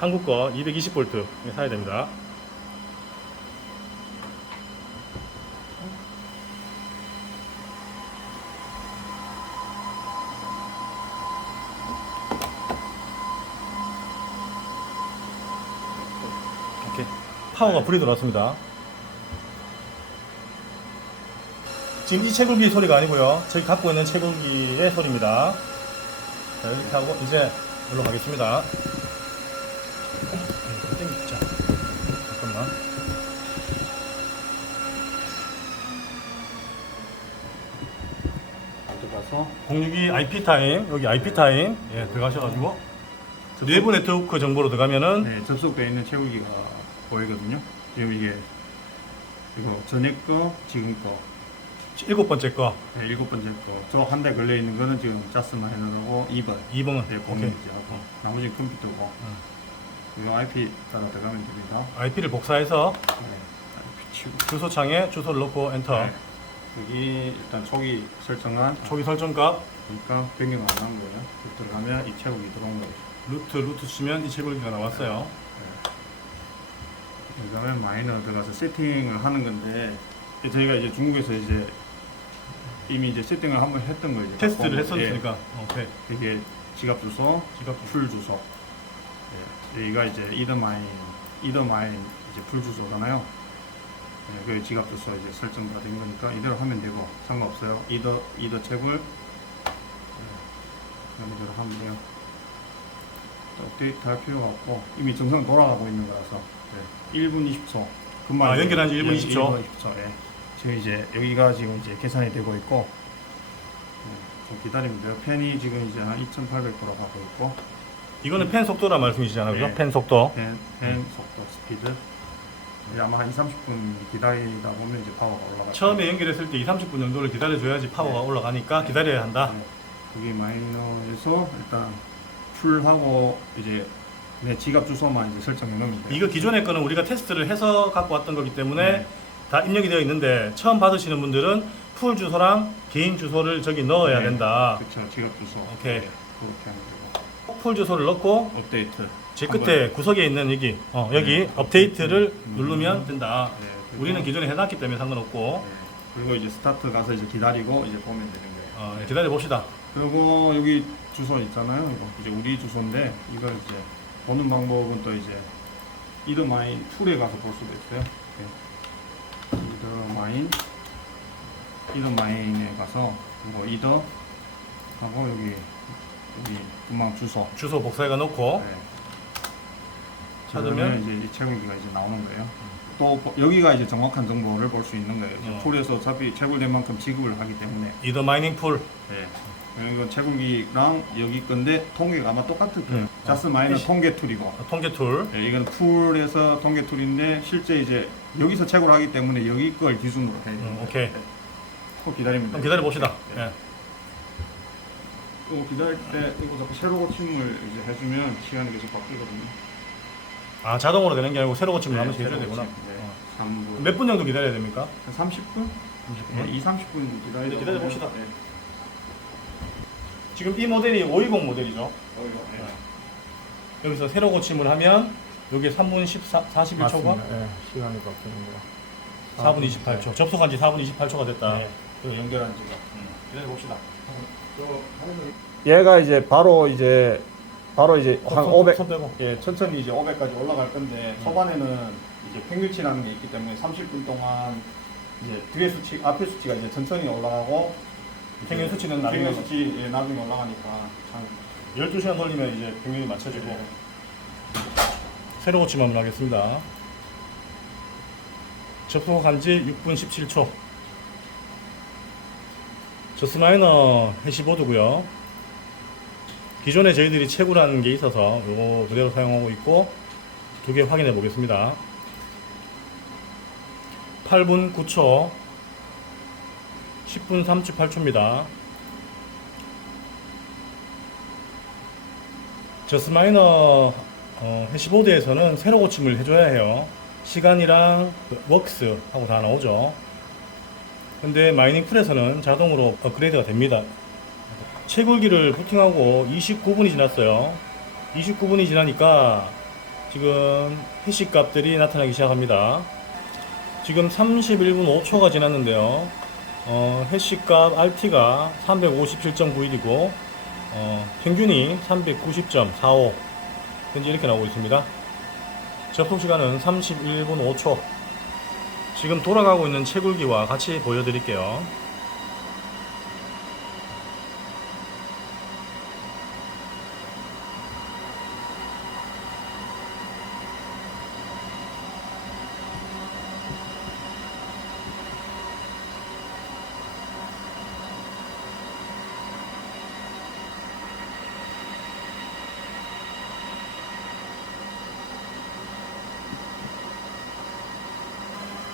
한국 거 220V 사야 됩니다. 오케이. 파워가 불이 들어왔습니다. 지금 이 채굴기 소리가 아니고요. 저희 갖고 있는 채굴기의 소리입니다. 자, 이렇게 하고 이제 올라 가겠습니다. 이렇게 땡기자. 잠깐만. 가져가서 062 IP 타임 여기 IP 타임 예, 들어가셔가지고 내부 네트워크 정보로 들어가면은 네, 접속되어 있는 채굴기가 보이거든요. 지금 이게 이거 전에 거, 지금 거, 일곱 번째 거 네, 일곱 번째 거. 저한대 걸려 있는 거는 지금 자스 마이너라고 2번. 2번은 네, 오케이. 공유지 하고 나머지 는 컴퓨터고. 이거 IP 따라 들어가면 됩니다. IP를 복사해서 네, IP 치고. 주소창에 주소를 넣고 엔터 네. 여기 일단 초기 설정한 초기 설정값 그러니까 변경 안 한 거예요. 그 들어가면 이 채굴기 들어온 거예요. 루트 루트 치면 이 채굴기가 나왔어요. 그다음에 마이너 들어가서 세팅을 하는 건데 저희가 이제 중국에서 이제 이미 이제 세팅을 한번 했던 거 이제 테스트를. 했었으니까 오케이 예, 이게 지갑 주소, 지갑 풀 주소. 예, 여기가 이제 이더 마인, 이더 마인 이제 풀 주소잖아요. 예, 그 지갑 주소 이제 설정가 된 거니까 이대로 하면 되고 상관없어요. 이더 이더 채굴 예, 이대로 하면 돼요. 업데이트 할 필요가 없고 이미 정상 돌아가고 있는 거라서 예, 1분 20초. 금방 아, 연결한 지 1분 20초? 1분 20초. 예. 지금 이제 여기가 지금 이제 계산이 되고 있고 예, 좀 기다리면 돼요. 펜이 지금 이제 한 2,800도로 가고 있고 이거는 펜 속도란 말씀이시잖아요, 그죠? 네. 펜 속도. 펜, 펜 속도 스피드 이제 아마 한 2, 30분 기다리다 보면 이제 파워가 올라가죠. 처음에 연결했을 때 2, 30분 정도를 기다려줘야지 파워가 네. 올라가니까 기다려야 한다. 네. 여기 마이너에서 일단 풀하고 이제 내 지갑 주소만 이제 설정해 놓으면 돼요. 이거 기존의 거는 우리가 테스트를 해서 갖고 왔던 거기 때문에 네. 다 입력이 되어 있는데 처음 받으시는 분들은 풀 주소랑 개인 주소를 저기 넣어야 네. 된다. 그렇죠. 지갑 주소. 오케이. 네, 그렇게 하면 되고. 풀 주소를 넣고 업데이트. 제 끝에 구석에 있는 여기 어, 여기 네. 업데이트를 음. 누르면 된다. 네, 그리고- 우리는 기존에 해놨기 때문에 상관없고 네. 그리고 이제 스타트 가서 이제 기다리고 이제 보면 되는 거예요. 어, 기다려 봅시다. 그리고 여기 주소 있잖아요. 이거 이제 우리 주소인데 이걸 이제 보는 방법은 또 이제 이더 마인 툴에 가서 볼 수도 있어요. 이렇게. 이더 마인 이더 마인에 가서 뭐 이더 하고 여기 여기 금방 주소 주소 복사해가 놓고 네. 찾으면 이제 이 채굴기가 이제 나오는 거예요. 또 보- 여기가 이제 정확한 정보를 볼 수 있는 거예요. 어. 툴에서 어차피 채굴된 만큼 지급을 하기 때문에 이더 마이닝 풀 네. 이거 채굴기랑 여기 건데 통계가 아마 똑같을 거예요. 음. 자스 어. 마이너 시- 통계 툴이고 어, 통계 툴. 네, 이건 풀에서 통계 툴인데 실제 이제 여기서 채굴하기 때문에 여기 걸 기준으로 해요. 음, 오케이. 또 기다리면 그럼 돼요. 기다려 봅시다. 네. 예. 또 기다릴 때 이거 자꾸 새로 고침을 이제 해주면 시간이 계속 바뀌거든요. 아 자동으로 되는 게 아니고 새로 고침을 한 번씩 새로 해줘야 되구나. 네. 어. 3분. 몇분 정도 기다려야 됩니까? 30분? 30분. 네, 2, 30분 기다리다 네, 기다려 봅시다. 네. 지금 이 모델이 520 모델이죠. 어, 이거, 네. 여기서 새로 고침을 하면 여기 3분 14, 41초가 네, 시간이 바뀌는 거. 4분 28초. 접속한 지 4분 28초가 됐다. 네. 그 연결한 지가. 기다려 봅시다. 얘가 이제 바로 이제 바로 이제 한 500. 손 빼고. 예, 천천히 이제 500까지 올라갈 건데 초반에는 이제 평균치라는 게 있기 때문에 30분 동안 이제 뒤에 수치, 앞에 수치가 이제 천천히 올라가고 평균 수치는 나중에 평균 수치 예, 나중에 올라가니까 참 12시간 돌리면 이제 평균이 맞춰지고 새로 고침함을 하겠습니다. 접속한 지 6분 17초. 저스마이너 해시 보드고요. 기존에 저희들이 채굴하는 게 있어서 요거 그대로 사용하고 있고 두 개 확인해 보겠습니다. 8분 9초 10분 38초입니다. 저스마이너 어, 해시보드에서는 새로 고침을 해줘야 해요. 시간이랑 그 웍스 하고 다 나오죠. 근데 마이닝 풀에서는 자동으로 업그레이드가 됩니다. 채굴기를 부팅하고 29분이 지났어요. 29분이 지나니까 지금 해시 값들이 나타나기 시작합니다. 지금 31분 5초가 지났는데요. 어, 해시값 RT가 357.91이고 어, 평균이 390.45 현재 이렇게 나오고 있습니다. 접속 시간은 31분 5초. 지금 돌아가고 있는 채굴기와 같이 보여드릴게요.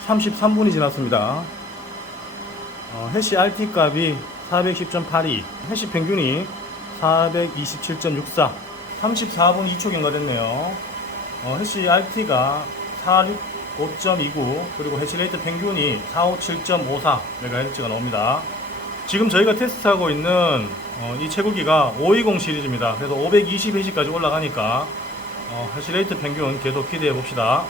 삼십삼 분이 지났습니다. 어, 해시 RT 값이 410.82, 해시 평균이 427.64, 34분 2초 경과됐네요. 어, 해시 RT가 465.29, 그리고 해시 레이트 평균이 457.54 MHz가 나옵니다. 지금 저희가 테스트하고 있는 어, 이 채굴기가 520 시리즈입니다. 그래서 520 해시까지 올라가니까 어, 해시 레이트 평균 계속 기대해 봅시다.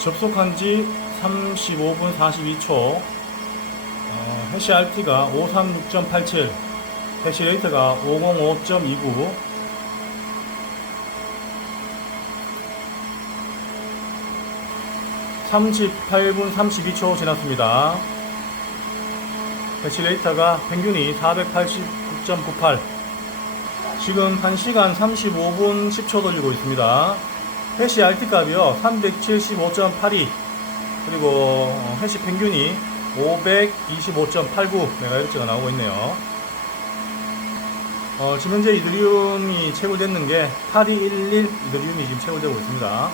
접속한 지 35분 42초 어, 해시 RT가 536.87 해시 레이트가 505.29 38분 32초 지났습니다. 해시 레이터가 평균이 489.98 지금 1시간 35분 10초 돌리고 있습니다. 해시 RT 값이요 375.82 그리고 어, 해시 평균이 525.89 MHz가 나오고 있네요. 어, 지금 현재 이더리움이 채굴됐는 게 8211 이더리움이 지금 채굴되고 있습니다.